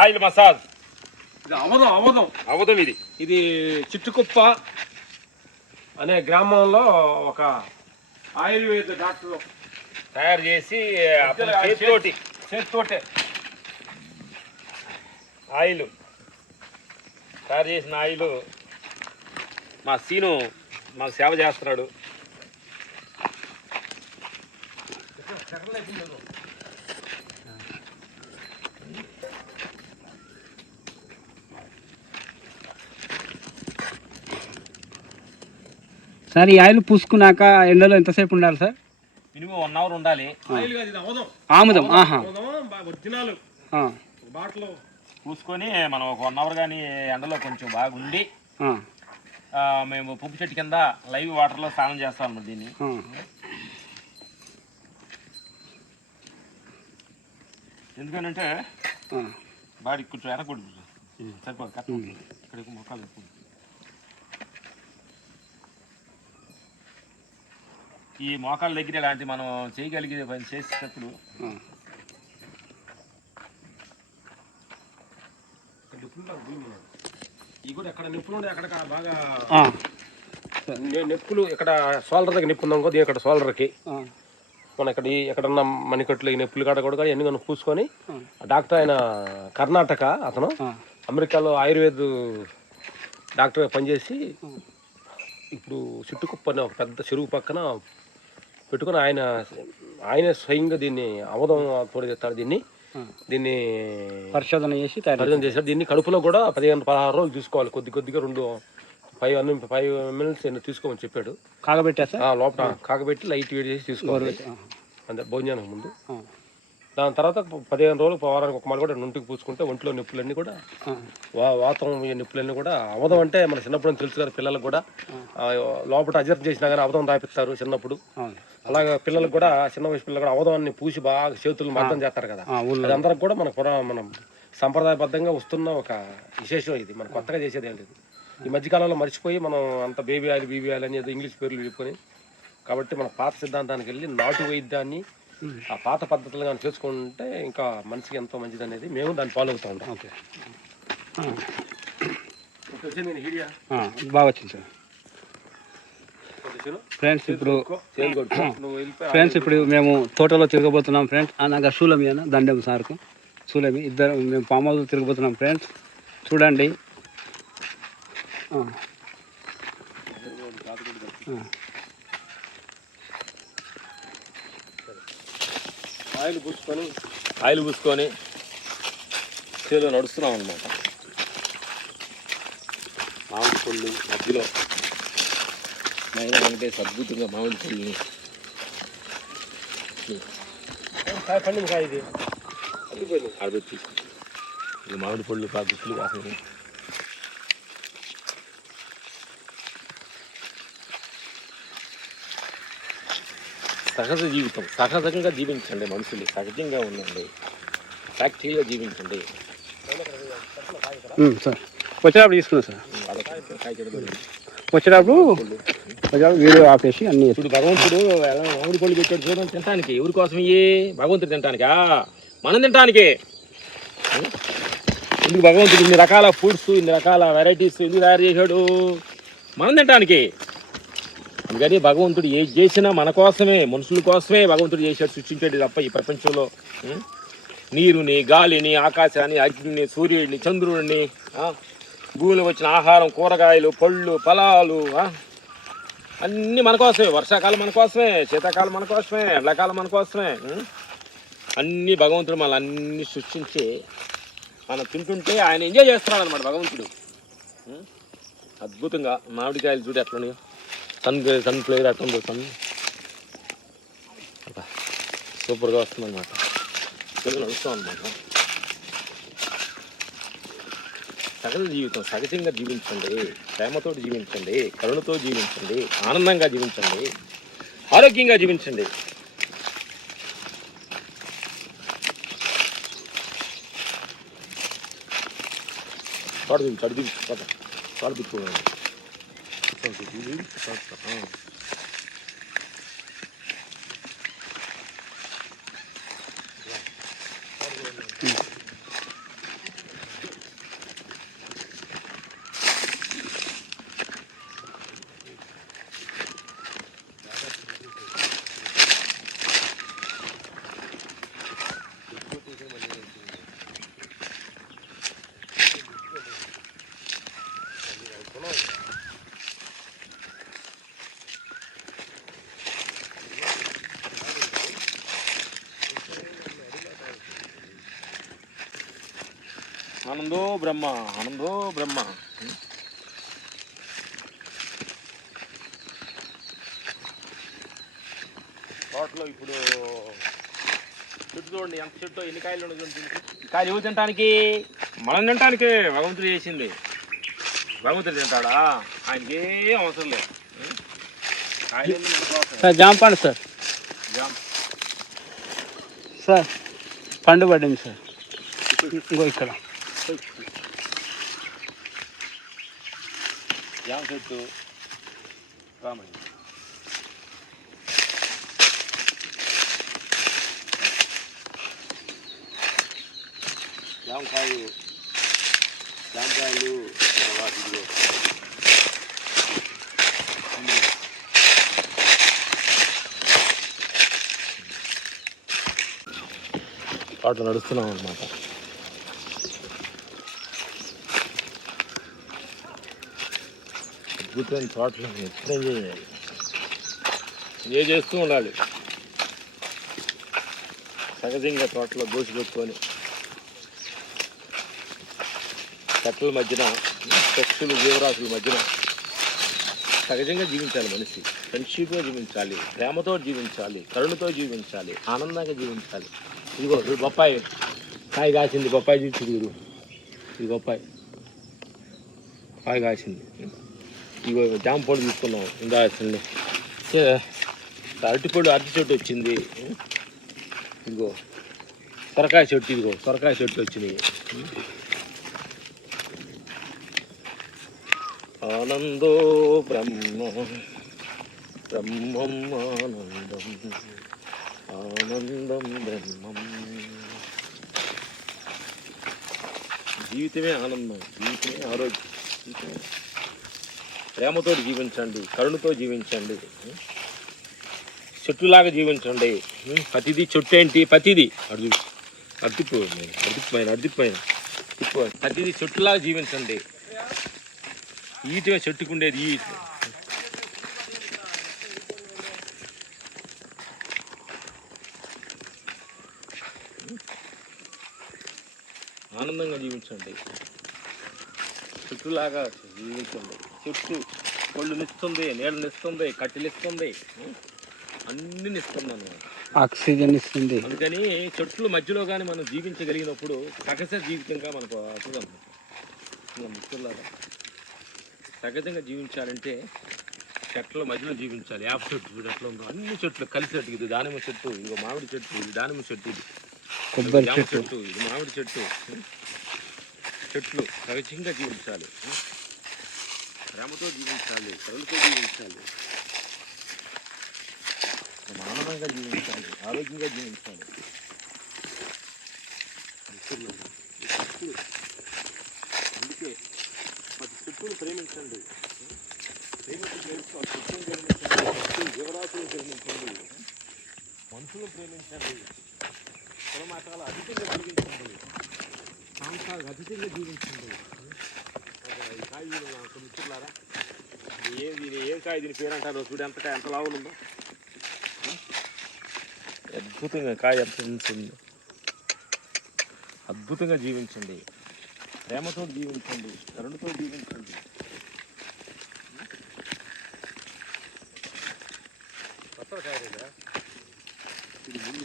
Oil massage. ఇది అవధం ఇది చిట్టుకుప్ప అనే గ్రామంలో ఒక ఆయుర్వేద డాక్టర్ తయారు చేసి చేతితోటే ఆయిల్ తయారు చేసిన ఆయిల్ మా సీను మాకు సేవ చేస్తున్నాడు. సార్ ఈ ఆయిల్ పూసుకున్నాక ఎండలో ఎంతసేపు ఉండాలి సార్? మినిమం 1 అవర్ ఉండాలి. ఆముదం ఒరిజినల్ బాటిల్ పూసుకొని మనం ఒక 1 అవర్ కానీ ఎండలో కొంచెం బాగుండి మేము పువ్వు చెట్టు కింద లైవ్ వాటర్లో స్నానం చేస్తాం అన్నమాట. దీన్ని ఎందుకనంటే బాడీ కొంచెం ఎరగకూడదు, సరిపోదు కరెక్ట్ ఇక్కడికి మొక్కలు ఎక్కువ. ఈ మోకాళ్ళ దగ్గర ఇలాంటి మనం చేయగలిగే పని చేసేటప్పుడు ఈ కూడా ఎక్కడ నిప్పులు ఉండే అక్కడ బాగా నిప్పులు ఇక్కడ సోలర్ దగ్గర నిప్పు ఉందాం కదా, ఇక్కడ సోలర్కి మన ఇక్కడ ఎక్కడన్నా మణికట్లు ఈ నొప్పులు కాడ కూడా ఎన్ని కొన్ని పూసుకొని డాక్టర్ ఆయన కర్ణాటక అతను అమెరికాలో ఆయుర్వేద డాక్టర్గా పనిచేసి ఇప్పుడు చిట్టుకుప్ప అనే ఒక పెద్ద చెరువు పక్కన పెట్టుకొని ఆయన స్వయంగా దీన్ని అవధం తోడిస్తాడు. దీన్ని పరిశోధన చేశాడు. దీన్ని కడుపులో కూడా 15-16 రోజులు తీసుకోవాలి. కొద్దిగా 5 మినిట్స్ తీసుకోమని చెప్పాడు. కాగబెట్టా లోపల కాగబెట్టి లైట్ వేడి చేసి తీసుకోవాలి అంతే భోజనానికి ముందు. దాని తర్వాత 15 రోజులు వారానికి ఒక మళ్ళీ కూడా నొంటికి పూసుకుంటే ఒంట్లో నొప్పులన్నీ కూడా వాతం నొప్పులన్నీ కూడా అవధం అంటే మన చిన్నప్పుడు తెలుసు కదా పిల్లలకు కూడా లోపల అజర్ట్ చేసినా కానీ అవధం రాపిస్తారు చిన్నప్పుడు. అలాగే పిల్లలకు కూడా చిన్న వయసు పిల్లలు కూడా అవధవాన్ని పూసి బాగా చేతులు మద్దం చేస్తారు కదా, అది అందరికి కూడా మనం సంప్రదాయబద్ధంగా వస్తున్న ఒక విశేషం. ఇది మనం కొత్తగా చేసేది ఏం లేదు. ఈ మధ్యకాలంలో మర్చిపోయి మనం అంత బీబీ ఆయిల్ అని ఏదో ఇంగ్లీష్ పేర్లు చెప్పుకొని, కాబట్టి మన పాత సిద్ధాంతానికి వెళ్ళి నాటు వైద్యాన్ని ఆ పాత పద్ధతులు కానీ చేసుకుంటే ఇంకా మనిషికి ఎంతో మంచిది అనేది మేము దాన్ని ఫాలో అవుతూ ఉంటాం. ఓకే బాగా వచ్చింది సార్. ఫ్రెండ్స్ ఇప్పుడు మేము తోటలో తిరగబోతున్నాం ఫ్రెండ్స్. అనగా సూలమి అన్న దండెం సార్కు సూలమి ఇద్దరు మేము ఫామ్ హౌస్ తిరగబోతున్నాం ఫ్రెండ్స్. చూడండి ఆయిల్ పూసుకొని చేలో నడుస్తున్నాం అన్నమాట. మామిడి పళ్ళు మధ్యలో మైనా వెంకటేష్ అద్భుతంగా మామిడి పళ్ళని ఆడబెట్టి మామిడి పళ్ళు గుత్తులు కాకుండా సహజ జీవితం సహజంగా జీవించండి. మనుషులు సహజంగా ఉండండి, ఫ్యాక్టరీలో జీవించండి. సార్ వచ్చేటప్పుడు తీసుకున్నాం సార్. వచ్చేటప్పుడు వీడియో ఆపేసి అన్ని. ఇప్పుడు భగవంతుడు మామిడి పళ్ళు పెట్టాడు చూడండి తినటానికి. ఎవరి కోసం ఇవి? భగవంతుడు తినటానికా? మనం తినటానికే. ఎందుకు భగవంతుడు ఇన్ని రకాల ఫుడ్స్ ఇన్ని రకాల వెరైటీస్ ఎందుకు తయారు చేశాడు? మనం తినటానికి. అందుకని భగవంతుడు ఏది చేసినా మన కోసమే, మనుషుల కోసమే భగవంతుడు చేశాడు, సృష్టించాడు తప్ప ఈ ప్రపంచంలో నీరుని, గాలిని, ఆకాశాన్ని, అగ్నిని, సూర్యుడిని, చంద్రుడిని, భూమిలో వచ్చిన ఆహారం, కూరగాయలు, పళ్ళు, ఫలాలు అన్నీ మన కోసమే. వర్షాకాలం మన కోసమే, శీతాకాలం మన కోసమే, ఎండాకాలం మన కోసమే. అన్నీ భగవంతుడు మళ్ళీ అన్నీ సృష్టించి మనం తింటుంటే ఆయన ఎంజాయ్ చేస్తున్నాడు అనమాట భగవంతుడు. అద్భుతంగా మామిడికాయలు చూడు ఎట్లా సన్ ఫ్లేవర్ అట్లా ఉందో సూపర్గా వస్తుంది అనమాట. నడుస్తాం అనమాట. సహజ జీవితం సహజంగా జీవించండి, ప్రేమతో జీవించండి, కరుణతో జీవించండి, ఆనందంగా జీవించండి, ఆరోగ్యంగా జీవించండి. చడుదిక్కుకోండి. ఆనందో బ్రహ్మ, ఆనందో బ్రహ్మ. తోటలో ఇప్పుడు చెట్టు చూడండి, ఎంత చెట్టు, ఎన్ని కాయలు ఉన్నాయి చూడండి. కాయలు ఎవరు తినటానికి? మనం తినటానికే భగవంతుడు చేసింది. భగవంతుడు తింటాడా? ఆయనకి ఏం అవసరం లేదు. కాయలు సార్ జామ పండు సార్. జామ సార్ పండు పడింది సార్. ఇంకో ఇక్కడ జామ చెట్టు రామయ్య. జామకాయలు, జామకాయలు వాటిలో పాటలు నడుస్తున్నాం అన్నమాట. అద్భుతమైన తోటలు ఎప్పుడు ఎంజాయ్ చేయాలి, ఎంజాయ్ చేస్తూ ఉండాలి. సహజంగా తోటలో గోసి పెట్టుకొని చెట్ల మధ్యన, పక్షులు, జీవరాశుల మధ్యన సహజంగా జీవించాలి. మనిషి ఫ్రెండ్షిప్గా జీవించాలి, ప్రేమతో జీవించాలి, కరుణతో జీవించాలి, ఆనందంగా జీవించాలి. ఇదిగో బొప్పాయి కాయ కాసింది, బొప్పాయి చూసి ఇది బొప్పాయి కాయ కాసింది. ఇగో జామ పొడి తీసుకున్నాం ఇందా వచ్చింది. అరటి చెట్టు వచ్చింది. ఇదిగో సొరకాయ చెట్టు, ఇదిగో సొరకాయ చెట్టు వచ్చినాయి. ఆనందో బ్రహ్మ, బ్రహ్మం ఆనందం, ఆనందం బ్రహ్మం. జీవితమే ఆనందం, జీవితమే ఆరోగ్యం. ప్రేమతో జీవించండి, కరుణతో జీవించండి, చెట్టులాగా జీవించండి. ప్రతిదీ చెట్టు ఏంటి? ప్రతిదీ అర్దిపోయిన ప్రతిదీ చెట్టులాగా జీవించండి. ఈటే చెట్టుకుండేది ఈ ఆనందంగా జీవించండి, చెట్టులాగా జీవించండి. చెట్టు పళ్ళునిస్తుంది, నీళ్ళనిస్తుంది, కట్టెలిస్తుంది, అన్నీ ఇస్తుంది అన్నమాట, ఆక్సిజన్ ఇస్తుంది. అందుకని చెట్ల మధ్యలో కానీ మనం జీవించగలిగినప్పుడు సహజ జీవితంగా మనకు వస్తుంది అన్నమాట. ముఖ్యంలాగా సహజంగా జీవించాలంటే చెట్ల మధ్యలో జీవించాలి. యాప చెట్టు చూడు ఎట్లా ఉందో, అన్ని చెట్లు కలిసేట్టు. ఇది దానిమ్మ చెట్టు, ఇదిగో మామిడి చెట్టు, ఇది దానిమ్మ చెట్టు, ఇది కొబ్బరి జామ చెట్టు, ఇది మామిడి చెట్టు. చెట్లు సహజంగా జీవించాలి, ప్రేమతో జీవించాలి, కరుణతో జీవించాలి, ఆనందంగా జీవించాలి, ఆరోగ్యంగా జీవించాలి. అందుకే ప్రతి చెట్టును ప్రేమించండి, జీవరాశులను ప్రేమించండి, మనుషులను ప్రేమించండి, కులమతాలు అధికంగా జీవించండి, ప్రాంతాలు అధికంగా జీవించండి. ఈ కాయ కొన్ని మిత్రులారా, ఏం కాయ దీని పేరు అంటారు చూడు, ఎంత లావులు ఉందో. అద్భుతంగా కాయ ఎంత ఉంటుంది. అద్భుతంగా జీవించండి, ప్రేమతో జీవించండి, కరుణతో జీవించండి. ఇది ముందు